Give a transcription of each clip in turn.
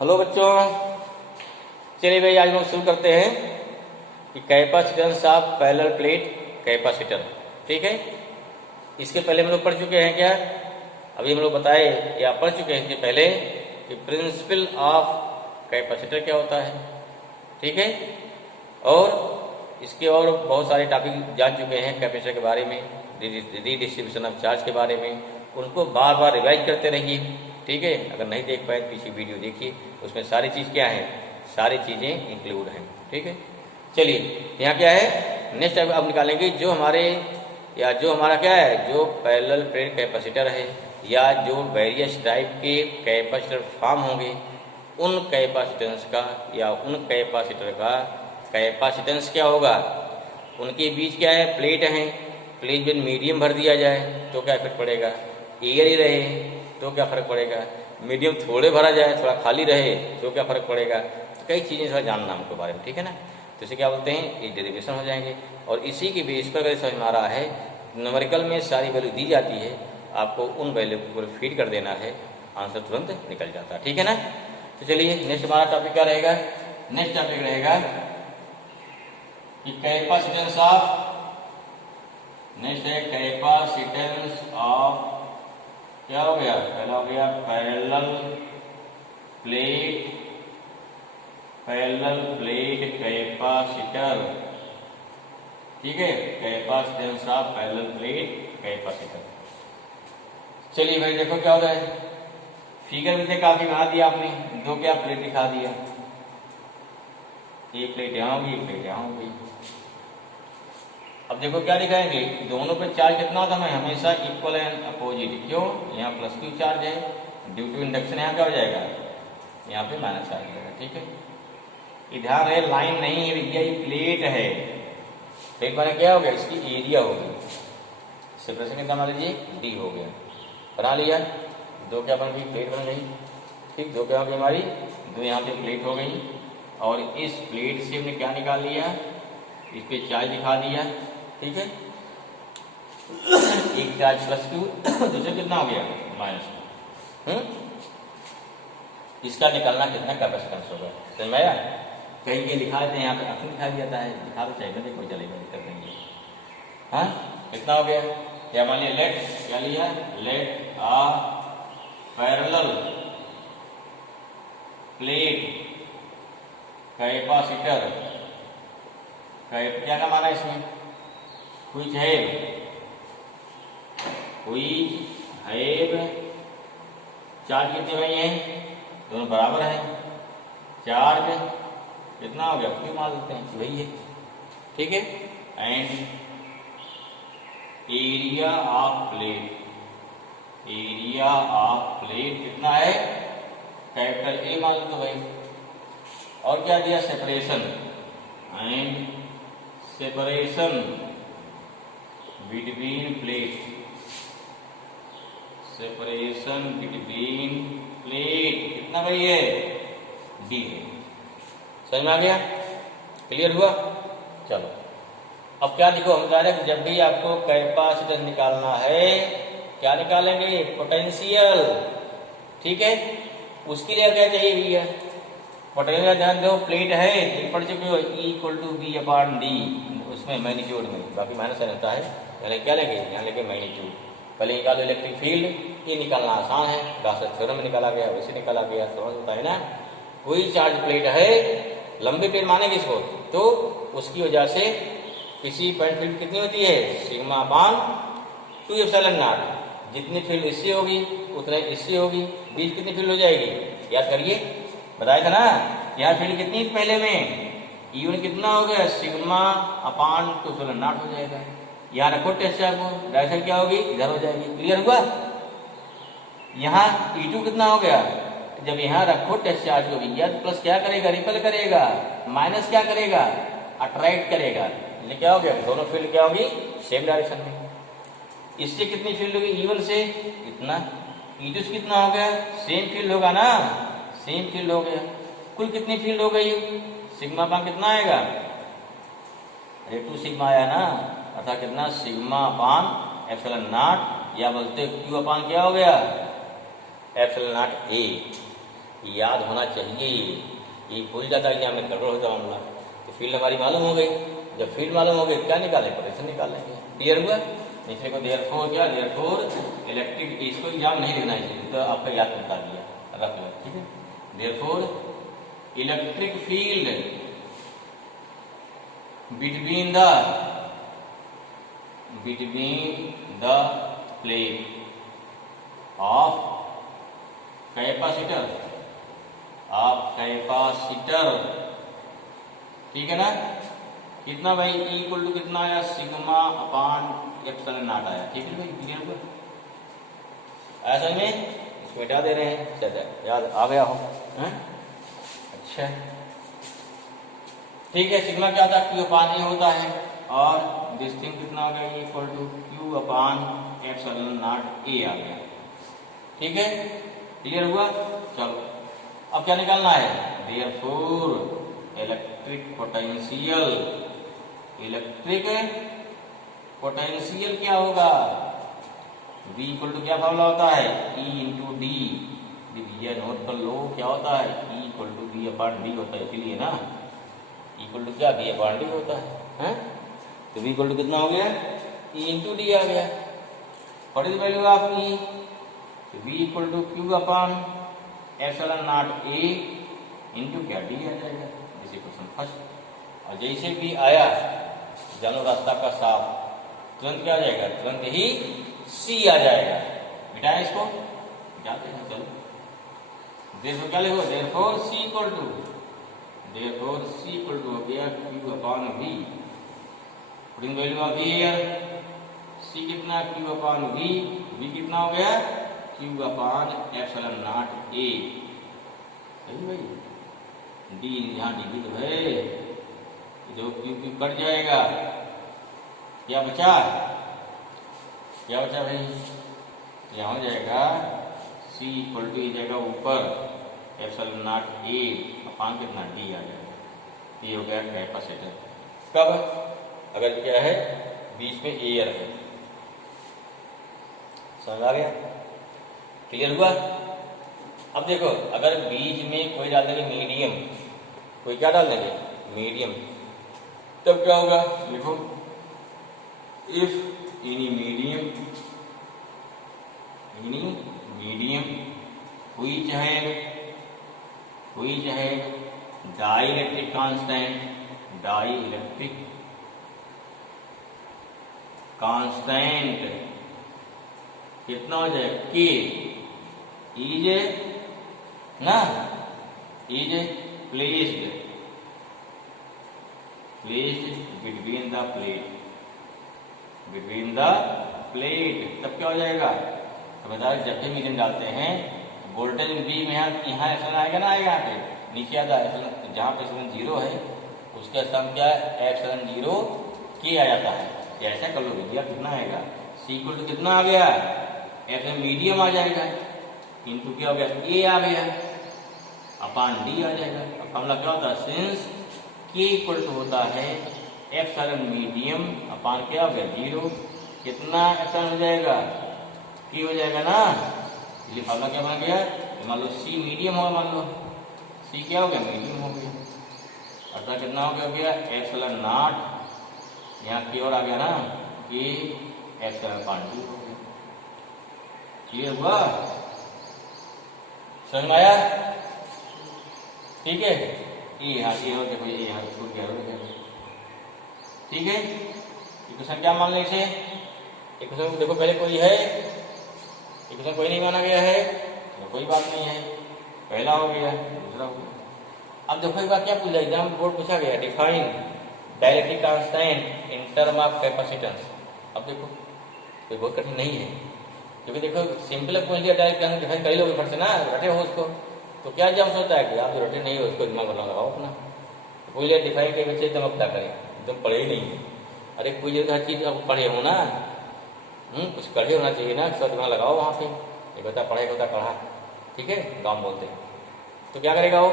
Hello बच्चों, चलिए भाई आज हम शुरू करते हैं कि capacitance of parallel plate capacitor. ठीक है, इसके पहले हम लोग पढ़ चुके हैं क्या? अभी हम लोग बताए या पढ़ चुके हैं इसके पहले कि प्रिंसिपल ऑफ कैपेसिटर क्या होता है। ठीक है, और इसके और बहुत सारे टॉपिक जान चुके हैं कैपेसिटर के बारे में, रीडिस्ट्रीब्यूशन ऑफ चार्ज के बारे में। उनको बार बार रिवाइज करते रहिए। ठीक है, अगर नहीं देख पाए तो पीछे वीडियो देखिए, उसमें सारी चीज़ क्या है, सारी चीज़ें इंक्लूड हैं। ठीक है, चलिए यहाँ क्या है, नेक्स्ट अब निकालेंगे जो हमारा क्या है, जो पैरेलल प्लेट कैपेसिटर है या जो वेरियस टाइप के कैपेसिटर फॉर्म होंगे उन कैपेसिटेंस का या उन कैपेसिटर का कैपेसिटेंस क्या होगा, उनके बीच क्या है, प्लेट हैं, प्लेट में मीडियम भर दिया जाए तो क्या इफेक्ट पड़ेगा, एयर ही रहे तो क्या फर्क पड़ेगा, मीडियम थोड़े भरा जाए थोड़ा खाली रहे तो क्या फर्क पड़ेगा। तो कई चीज़ें थोड़ा जानना हमको बारे में, ठीक है ना। तो इसे क्या बोलते हैं, ये डेरिवेशन हो जाएंगे। और इसी के बेस पर अगर समझ में आ रहा है, न्यूमेरिकल में सारी वैल्यू दी जाती है, आपको उन वैल्यू को फीड कर देना है, आंसर तुरंत निकल जाता है। ठीक है ना। तो चलिए नेक्स्ट हमारा टॉपिक क्या रहेगा, नेक्स्ट टॉपिक रहेगा कि कैपेसिटेंस ऑफ, नेक्स्ट है कैपेसिटेंस ऑफ, क्या हो गया, पहला हो गया पैरेलल प्लेट कैपेसिटर। ठीक है, capacitance of parallel plate capacitor. चलिए भाई देखो क्या होता है, फिगर में काफी बना दिया आपने, दो क्या प्लेट दिखा दिया, एक प्लेट यहाँ होगी, एक प्लेट यहाँ होगी। अब देखो क्या दिखाएंगे, दोनों पे चार्ज कितना होता है, हमेशा इक्वल एंड अपोजिट। क्यों, यहाँ प्लस क्यू चार्ज है, ड्यू टू इंडक्शन यहाँ क्या हो जाएगा, यहाँ पे माइनस चार्ज हो जाएगा। ठीक है, इधर है लाइन नहीं है भैया, ये प्लेट है। प्लेट माने क्या हो गया, इसकी एरिया होगी, सेपरेशन कितना मान लीजिए डी हो गया, बना लिया, दो क्या बन गई, प्लेट बन गई। ठीक, दो क्या हो गई हमारी, दो यहाँ पे प्लेट हो गई। और इस प्लेट से हमने क्या निकाल लिया, इस पे चार्ज दिखा दिया। ठीक है, एक चार्ज प्लस क्यू, दूसरे कितना हो गया माइनस क्यू। इसका निकालना कितना कैपेसिटेंस होगा, समझ में आया। कहीं ये लिखा देते हैं, यहाँ पे ऑप्शन दिखा दिया है, दिखा तो चाहिए देखो, चलेगा, दिक्कत नहीं है। हाँ, कितना हो गया, क्या मान लिया, लेट क्या लिया, लेट आ पैरेलल प्लेट कैपेसिटर, क्या का माना इसमें, कुछ हैव चार्ज कितने भाई हैं, दोनों बराबर हैं, चार्ज कितना हो गया, क्यों मान लेते हैं वही है। ठीक है, and area of plate, area of plate कितना है, कैपिटल ए मान लो भाई। और क्या दिया, separation, and separation between plate, separation between plate कितना भाई है, डी है। समझ में आ गया, क्लियर हुआ। चलो अब क्या देखो, हम कह रहे हैं जब भी आपको कैपेसिटेंस निकालना है, क्या निकालेंगे, पोटेंशियल। ठीक है, उसके लिए क्या चाहिए भैया, पोटेंशियल ध्यान दो, प्लेट है पढ़ चुके हो, E equal to B upon D, उसमें मैग्नीट्यूड में, बाकी माइनस साइन होता है, पहले क्या लेंगे, यहाँ लेके मैग्नीट्यूड। पहले निकालो इलेक्ट्रिक फील्ड, ये निकालना आसान है, गॉस थ्योरम में निकाला गया, वैसे निकाला गया, समझ होता है ना। कोई चार्ज प्लेट है, लंबे प्लेट मानेंगे इसको, तो उसकी वजह से किसी पॉइंट फील्ड कितनी होती है, सिग्मा अपान 2 एप्सिलॉन नॉट। जितनी फील्ड इससे होगी उतने इससे होगी, बीच कितनी फील्ड हो जाएगी, याद करिए, बताया था ना। यहाँ फील्ड कितनी पहले में, E1 कितना हो गया, सिग्मा अपान 2 एप्सिलॉन नॉट हो जाएगा। यहाँ रखो टेस्ट चार्ज को, डायरेक्शन क्या होगी, इधर हो जाएगी। क्लियर हुआ। यहाँ E2 कितना हो गया, जब यहाँ रखो टेस्ट चार्ज को भैया, प्लस क्या करेगा, रिपल करेगा, माइनस क्या करेगा, अट्रैक्ट करेगा। ये क्या हो गया, दोनों फील्ड क्या होगी, सेम डायरेक्शन में। इससे कितनी फील्ड होगी, E1 से इतना, E2 से कितना हो गया, सेम फील्ड होगा ना, सेम फील्ड हो गया। कुल कितनी फील्ड हो गई, सिग्मा अपान कितना आएगा, 2 सिग्मा आया ना, अर्थात कितना, सिग्मा अपान एप्सिलॉन नॉट, या बोलते Q अपान क्या हो गया, एप्सिलॉन नॉट ए। याद होना चाहिए, ये भूल जाता एग्जाम में गड़बड़ होता मामला। तो फील्ड हमारी मालूम हो गई, जब फील्ड मालूम हो गई क्या निकालें, पोटेंशियल निकालेंगे। क्लियर हुआ? दूसरे को देयरफॉर क्या, देयरफॉर इलेक्ट्रिक, इसको एग्जाम नहीं लिखना चाहिए तो आपका याद बता दिया, रख लो, ठीक है। Therefore electric field between the plate of capacitor, ठीक है ना। कितना भाई, E इक्वल टू कितना आया, सिग्मा अपान एप्सिलॉन नॉट आया, ठीक है भाई। क्लियर हुआ? ऐसा में इसको मिटा दे रहे हैं, चल याद आ गया हो, हैं? अच्छा ठीक है। सिग्मा क्या था, Q अपान A होता है, और दिस थिंग कितना हो गया, equal to Q upon epsilon not A आ गया, ठीक है। क्लियर हुआ? चलो अब क्या निकालना है, देयरफॉर इलेक्ट्रिक पोटेंशियल क्या होगा, V इक्वल टू क्या फॉर्मूला होता है, E इंटू डी, ये नोट कर लो क्या होता है, E equal to V upon D होता है, इसीलिए ना E इक्वल टू क्या, V अपान डी होता है? तो V इक्वल टू कितना हो गया, E इंटू डी आ गया। What is value of E, V equal to Q upon epsilon not A into क्या, D आ जाएगा। इसी क्वेश्चन फर्स्ट, और जैसे भी आया जानो रास्ता का साफ, तुरंत क्या आ जाएगा, तुरंत ही C आ जाएगा। मिटाएं इसको, मिटाते हैं, चलो। देयरफॉर क्या लिखो, देयरफॉर C इक्वल टू हो गया Q upon V, putting value of here, C कितना, Q अपान V कितना हो गया, Q upon epsilon not A, सही भाई। डी यहाँ डी भी तो है, जो Q कट जाएगा, क्या बचा भाई, यहाँ हो जाएगा C इक्वल टू जाएगा ऊपर एप्सिलॉन नॉट A अपान कितना, D आ जाएगा। ये हो गया कैपेसिटर। कब, अगर क्या है बीच में एयर है, समझ आ गया? क्लियर हुआ? अब देखो, अगर बीच में कोई डाल देंगे मीडियम, कोई क्या डाल देंगे, मीडियम, तब क्या होगा, देखो, इफ एनी मीडियम हुई चाहे डाइलेक्ट्रिक कांस्टेंट कितना हो जाए, के इज ना, is placed between the plate, तब क्या हो जाएगा, समझदार। जब भी मीडियम डालते हैं, वोल्टेज बी में यहाँ एप्सिलॉन आएगा ना, आएगा यहाँ पे नीचे आता है, जहाँ पे एप्सिलॉन 0 है उसका सम क्या है, एप्सिलॉन 0 के आ जाता है। ऐसा कर लो भैया, कितना आएगा, C इक्वल टू कितना आ गया, एप्सिलॉन मीडियम आ जाएगा, इनटू क्या हो गया, A आ गया अपान D आ जाएगा। अब फॉर्मूला क्या होता है, सिंस K इक्वल टू होता है एप्सिलॉन मीडियम अपान क्या हो गया, 0, कितना एप्सिलॉन हो जाएगा, K हो जाएगा ना। ये फॉर्मूला क्या बन गया, मान लो C मीडियम हो, मान लो C क्या हो गया, मीडियम हो गया, अर्थात कितना हो गया एप्सिलॉन नॉट, यहाँ की ओर आ गया ना, K एप्सिलॉन अपान D हो गया। क्लियर हुआ, समझ में आया? ठीक है, ये यहाँ हो, देखो ये यहाँ छूट गया, ठीक है। इक्वेशन क्या मान लें इसे, इक्वेशन देखो पहले कोई है, इक्वेशन कोई नहीं माना गया है तो कोई बात नहीं है, पहला हो गया, दूसरा हो गया। अब देखो एक बार क्या पूछा, एग्जाम बोर्ड पूछा गया, define dielectric constant in term of capacitance. अब देखो कोई बहुत कठिन नहीं है, क्योंकि देखो सिंपल पूछ लिया, डायरेक्ट डिफाइन कर ही लोगे फट से ना, रटे हो उसको, तो क्या एग्जाम सोचता है कि आप जो रटे नहीं हो उसको दिमाग बना लगाओ अपना, पूछ लिया डिफाइन के बच्चे एकदम अब क्या करें, एकदम पढ़े ही नहीं है। अरे पूछ लिया हर चीज़ अब पढ़े हो ना, कुछ पढ़े होना चाहिए ना, सब दिमाग लगाओ वहाँ पे, एक होता पढ़ाई होता पढ़ा, ठीक है, गाँव बोलते हैं। तो क्या करेगा वो,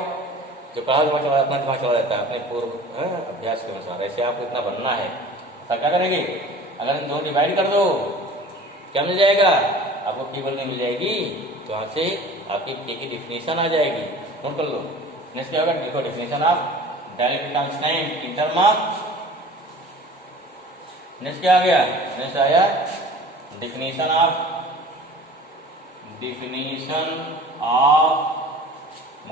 जो पढ़ा दिमाग चला, अपना दिमाग चला जाता है अपने पूर्व अभ्यास के अनुसार, ऐसे आपको इतना बनना है। तो क्या करेंगे, अगर इन दोनों डिवाइड कर दो क्या मिल जाएगा आपको, केवल नहीं मिल जाएगी, तो यहाँ से आपकी के की डिफिनेशन आ जाएगी, नोट कर लो। नेक्स्ट क्या होगा, देखो definition of dielectric constant in term of, next क्या आ गया, नेक्स्ट आया definition of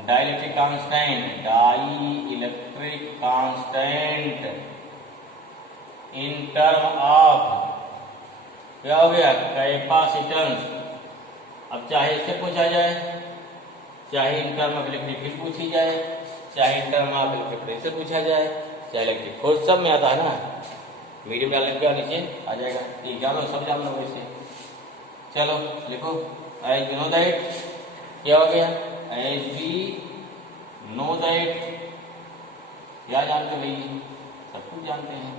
dielectric constant, dielectric constant in term of, क्या हो गया, कैपेसिटेंस। अब चाहे इससे पूछा जाए, चाहे in term of electric field पूछी जाए, चाहे in term of electric pressure पूछा जाए, चाहे इलेक्ट्रिक फोर्स, सब में आता है ना, मीडियम डालने पे नीचे आ जाएगा। ये जानो, सब जान लो वैसे। चलो लिखो, एज वी नो दैट, क्या हो गया, एज वी नो दैट, क्या जानते भाई, सब कुछ जानते हैं।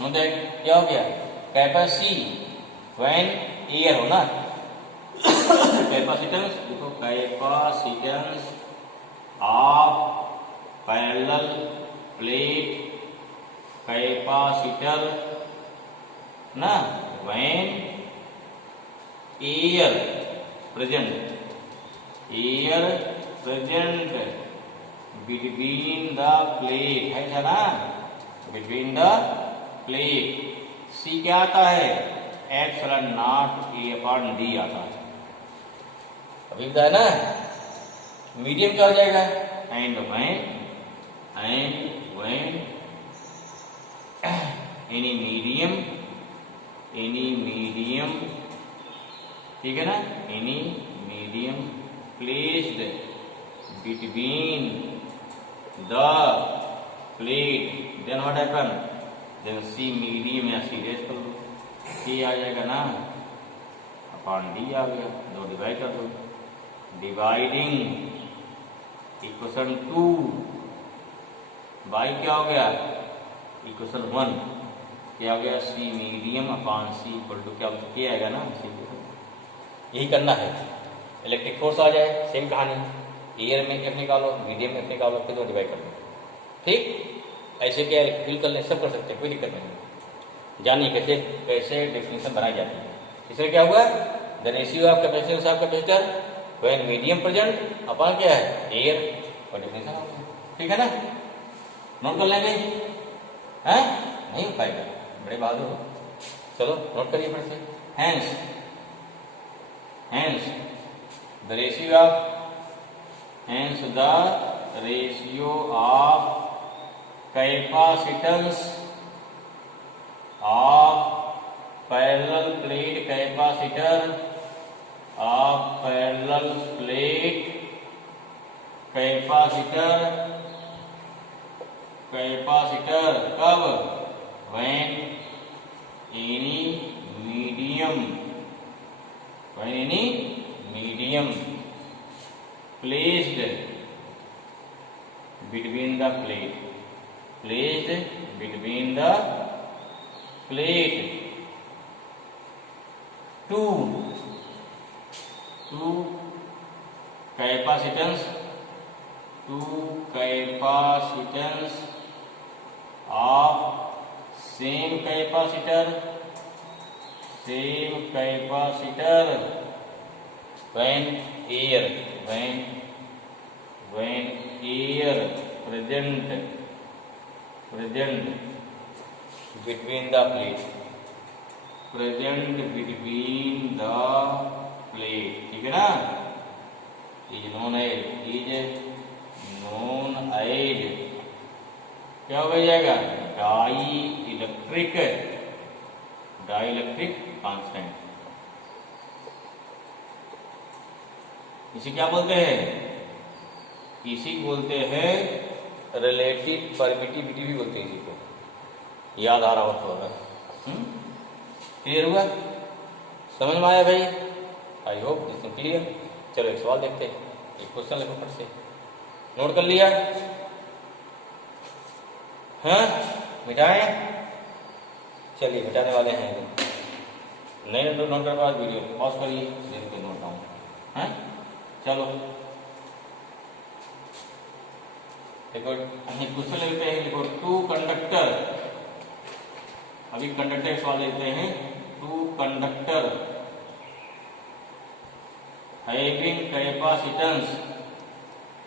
नो दैट क्या हो गया, कैपेसिटी व्हेन एयर हो ना, कैपेसिटेंस देखो, capacitance of parallel plate capacitor ना, when air present between the plate, है ना, बिटवीन द प्लेट, सी क्या आता है, epsilon not A upon D आता है, अभी बताया ना। मीडियम क्या हो जाएगा, एंड व्हेन एनी मीडियम, ठीक है ना, any medium placed between the plate, then what happen, then C medium या सी रेस कर दो, सी आ जाएगा ना, अपॉन डी आ गया, दो डिवाइड कर दो, डिवाइडिंग इक्वेशन 2 बाई क्या हो गया, इक्वेशन 1, क्या हो गया, C medium upon C equal to क्या आएगा ना, सी। यही करना है, इलेक्ट्रिक फोर्स आ जाए, सेम कहानी, एयर में एफ निकालो, मीडियम में एफ निकालो, फिर दो डिवाइड कर दो, ठीक। ऐसे क्या फिल कर ले, सब कर सकते हैं, कोई दिक्कत नहीं। जानिए कैसे कैसे डेफिनेशन बनाई जाती है। इसमें क्या हुआ, the ratio of capacitance of capacitor when medium present upon क्या है, एयर, और डेफिनेशन हो गया, ठीक है ना, नोट कर लेंगे, हैं, नहीं हो पाएगा, बड़े बहादुर हो। चलो नोट करिए फिर से, hence the ratio of capacitance of parallel plate capacitor कब, when any medium placed between the plate two capacitance of same capacitor when air present between the plate, ठीक है ना, इज नोन एज क्या हो जाएगा, डाइलेक्ट्रिक कांस्टेंट। इसे क्या बोलते हैं, इसी बोलते हैं रिलेटिव परमिटिविटी भी बोलते हैं, इसी को याद आ रहा हो तो अगर, क्लियर हुआ, समझ में आया भाई, I hope this is clear. चलो एक सवाल देखते हैं, एक क्वेश्चन लिखो फट से, नोट कर लिया, हाँ मिटाएं, चलिए मिटाने वाले हैं, नहीं नोट कर बाद वीडियो पॉज करिए, देख के नोट डाउन, हैं, चलो देखो क्वेश्चन लेते हैं, देखो टू कंडक्टर, अभी कंडक्टर सवाल लेते हैं, two conductor having capacitance,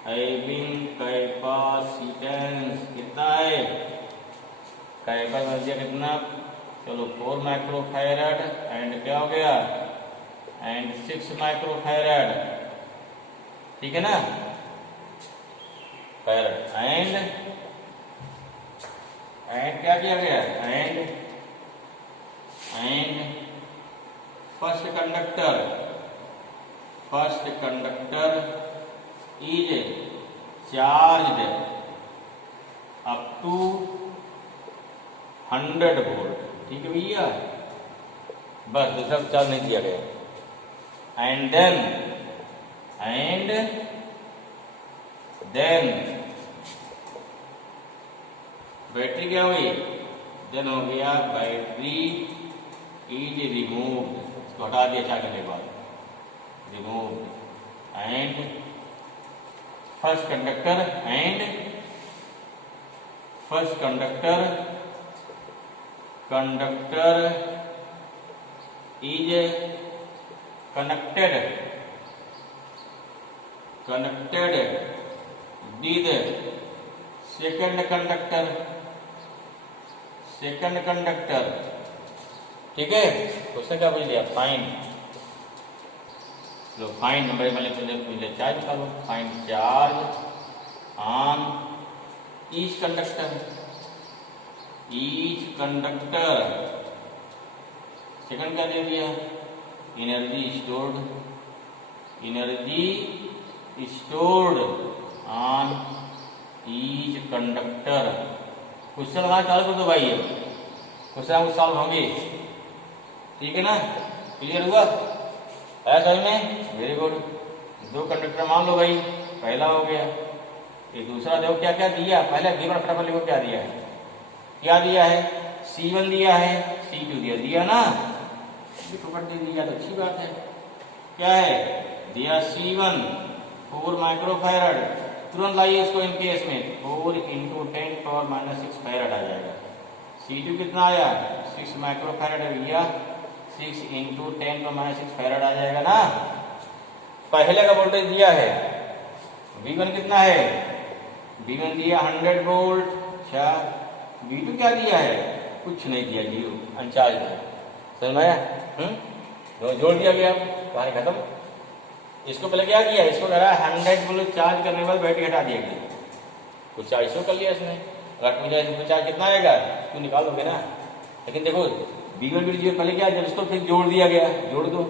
having capacitance कितना है, कैपेसिटेंस कितना, चलो 4 माइक्रोफैरड एंड क्या हो गया, एंड 6 माइक्रोफैरड, ठीक है ना, फैरड एंड क्या किया गया, and first conductor is charged up to 100 volt, ठीक है भैया, बस दूसरा चार्ज नहीं दिया गया, एंड देन बैटरी क्या हुई, देन हो गया बैटरी इज रिमूव्ड, इसको हटा दिया चार्ज करने के बाद, removed and first conductor is connected with second conductor, ठीक है, उसने क्या पूछ लिया, फाइंड, लो फाइंड नंबर पहले चार्ज निकालो, find charge on each conductor, second क्या दे दिया, energy stored on each conductor. Question हमारा चालू कर दो भाई, ये क्वेश्चन आपको सॉल्व होंगे, ठीक है ना, क्लियर हुआ है समझ में, वेरी गुड। 2 कंडक्टर मान लो भाई, पहला हो गया, ये दूसरा देखो क्या क्या दिया, पहले V1 फटाफट लिखो क्या दिया है, C1 दिया है, C2 दिया ना, फटाफट दे दिया तो अच्छी बात है, क्या है दिया C1 4 माइक्रोफैरड, तुरंत लाइए इसको इनके इसमें 4 × 10⁻⁻6 फैरड आ जाएगा। C2 कितना आया 6 माइक्रोफैरड है भैया, 6 × 10⁻6 फैरड आ जाएगा ना। पहले का वोल्टेज दिया है V1 कितना है, V1 दिया 100 वोल्ट, अच्छा V2 क्या दिया है, कुछ नहीं दिया, 0 अनचार्ज है, समझ में आया, जोड़ दिया गया, कहानी खत्म। इसको पहले क्या किया, इसको करा 100 वोल्ट चार्ज करने के बाद बैटरी हटा दिया गया, कुछ चार्ज कर लिया इसने, अगर मुझे इसको चार्ज कितना आएगा तो निकाल दोगे ना। लेकिन देखो V1 V2 पहले क्या, जब इसको फिर जोड़ दिया गया, जोड़ दो,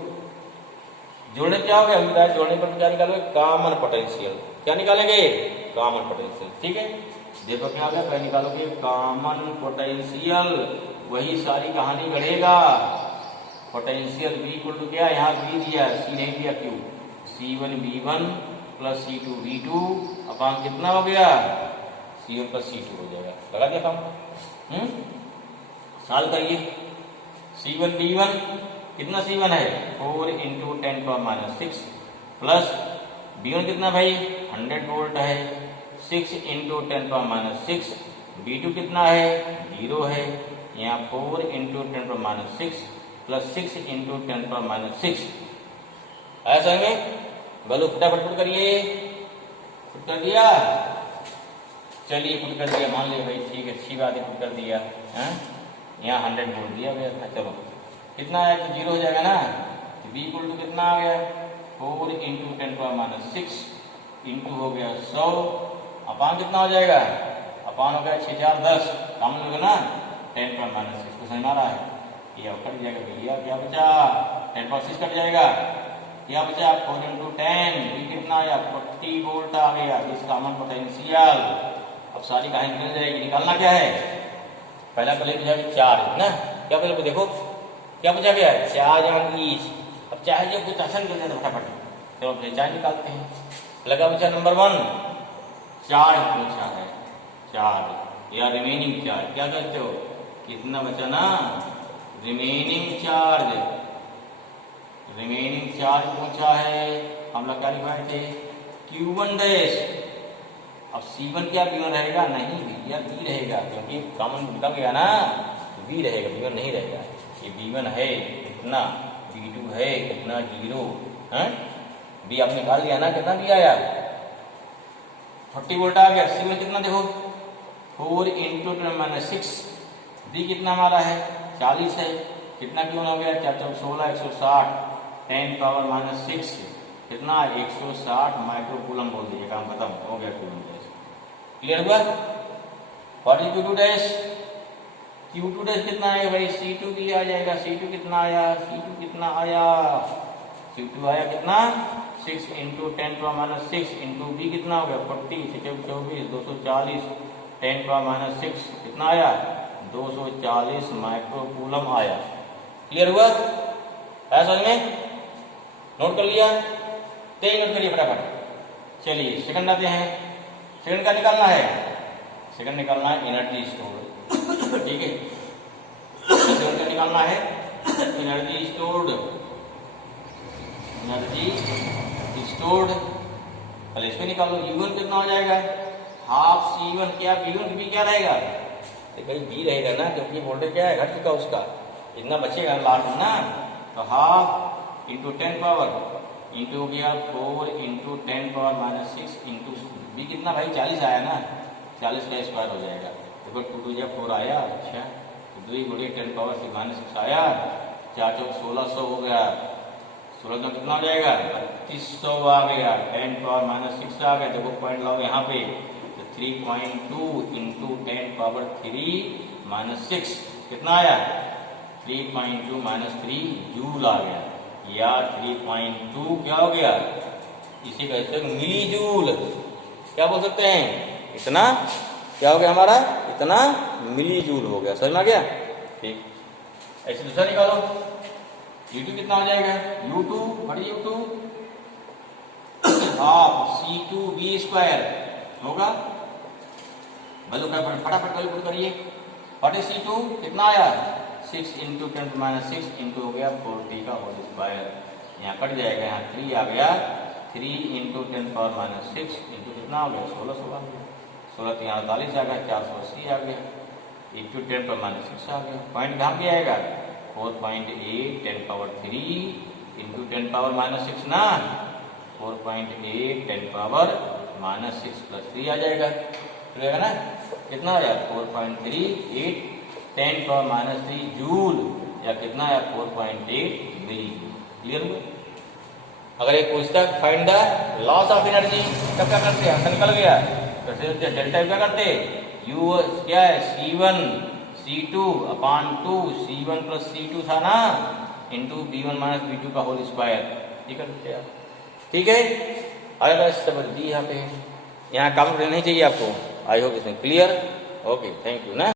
जोड़ने क्या हो गया, जोड़ने पर क्या निकालोगे, कॉमन पोटेंशियल, क्या निकालेंगे, कॉमन पोटेंशियल, ठीक है। देखो क्या हो गया, पहले निकालोगे कॉमन पोटेंशियल, वही सारी कहानी बढ़ेगा। पोटेंशियल V इक्वल टू क्या, यहाँ V दिया, C नहीं दिया, क्यों, C1 V1 plus C2 V2 अपान कितना हो गया, C1 प्लस C2 हो जाएगा, लगा दिया काम, सॉल्व करिए। C1 V1 कितना C1 है 4 × 10⁻⁻6 प्लस V1 कितना भाई 100 वोल्ट है, 6 × 10⁻⁻6, V2 कितना है 0 है, यहाँ 4 × 10⁻⁶ प्लस 6 × 10⁻⁶, ऐसा में बोलो फटाफट पुट करिए, पुट कर दिया, चलिए पुट कर दिया, मान लिया भाई, ठीक है, अच्छी बात है, पुट कर दिया, यहाँ 100 वोल्ट दिया गया था, चलो कितना है तो 0 हो जाएगा ना, V इक्वल टू कितना आ गया 4 × 10⁻⁶ इंटू हो गया 100 अपान कितना हो जाएगा, अपान हो गया 6 4 10, कॉमन लोगे ना 10⁻⁶, को समझ आ रहा है, ये कट जाएगा भैया, क्या बचा 10/6 कट जाएगा, क्या बचा 4 × 10, V कितना आया 40 वोल्ट आ गया, इस कॉमन पोटेंशियल। अब सारी कहानी निकल जाएगी, निकालना क्या है, पहला पहले पूछा चार्ज ना, क्या पहले देखो क्या पूछा गया है, चार्ज ऑन ईच। अब चार्ज कुछ आसान कर देते फटाफट, चलो अपने चार्ज निकालते हैं। लगा पूछा नंबर 1 चार्ज पूछा है, चार्ज या रिमेनिंग चार्ज, क्या कहते हो, कितना बचा ना, रिमेनिंग चार्ज पूछा है, हम लोग क्या लिखवाए थे Q1 डैश। अब C1 क्या V1 रहेगा, नहीं भैया V रहेगा, क्योंकि कॉमन निकल गया ना, V रहेगा, V1 नहीं रहेगा। ये V1 है कितना, V2 है कितना 0, बी आपने निकाल लिया ना, कितना बी आया 40 वोल्ट आ गया। सी में कितना देखो 4 इंटू 10⁻6, बी कितना हमारा है 40 है, कितना क्यों हो गया 4 4 16 160 10⁻6 कितना 160 माइक्रो कूलम बोल दीजिए, काम खत्म हो गया कूलम डैश। क्लियर हुआ? What is Q2 dash? Q2 dash कितना आएगा भाई, C2 भी आ जाएगा। C2 कितना आया, C2 कितना आया, C2 आया कितना 6 इंटू 10⁻6 इंटू बी कितना हो गया 40 24 240 10⁻6 कितना आया 240 माइक्रो कूलम आया। क्लियर हुआ? आया समझ में? नोट कर लिया? तेज नोट करिए फटाफट। चलिए सेकंड आते हैं। सेकंड का निकालना है, सेकंड निकालना है एनर्जी स्टोर्ड। ठीक है, सेकंड का निकालना है एनर्जी स्टोर्ड। एनर्जी स्टोर्ड पहले इसमें निकालो। U1 कितना हो जाएगा हाफ C1, क्या V1 भी क्या रहेगा, भाई बी रहेगा ना, क्योंकि वोल्टेज क्या है घट चुका उसका, इतना बचेगा लास्ट में ना। तो हाफ इंटू 10 पावर इंटू हो गया 4 इंटू 10⁻6 इंटू बी कितना भाई 40 आया ना, 40 का स्क्वायर हो जाएगा। देखो 2 2 4 आया, अच्छा तो 2 गुणे 10⁻6 आया, 4 4 1600 हो गया, 16 में कितना हो जाएगा 3200 आ गया, 10⁻6 आ गया। देखो पॉइंट लाओ यहाँ पे, तो 3.2 इंटू 10⁻3 कितना आया 3.2 -3 जूल आ गया, या 3.2 क्या हो गया, इसी का कहते हैं मिली जूल। क्या बोल सकते हैं, इतना क्या हो गया हमारा, इतना मिली जूल हो गया। समझ में आ गया? ठीक, ऐसे दूसरा निकालो। U2 कितना हो जाएगा, U2 बड़ी U2 हाफ C2V² होगा। फटाफट कैलकुलेट करिए। व्हाट इज C2 कितना आया 6 इंटू 10⁻6 इंटू हो गया 40 का होल स्क्वायर, यहाँ कट जाएगा, यहाँ 3 आ गया, 3 इंटू 10⁻6 इंटू कितना हो गया 1600 16 यहाँ 48 आ गया, 480 आ गया, इंटू 10⁻6 आ गया। पॉइंट कहाँ पे आएगा 4.8 10⁻3 इंटू 10⁻6 ना, 4.8 10⁻6 प्लस 3 आ जाएगा, रहेगा ना, कितना आया 4.38 10⁻3 जूल, या कितना आया 4.8 मिली जूल। क्लियर हुआ? अगर एक पूछता find the loss of energy, तब क्या करते हैं, आंसर निकल गया, तो डेल्टा क्या करते, यू क्या है C1 C2 अपान 2 C1 प्लस C2 था ना, इंटू B1 माइनस B2 का होल स्क्वायर। ठीक है, ठीक है, अगर समझ दी यहाँ पे, यहाँ काम नहीं चाहिए आपको। आई होप इसमें क्लियर। ओके, थैंक यू ना।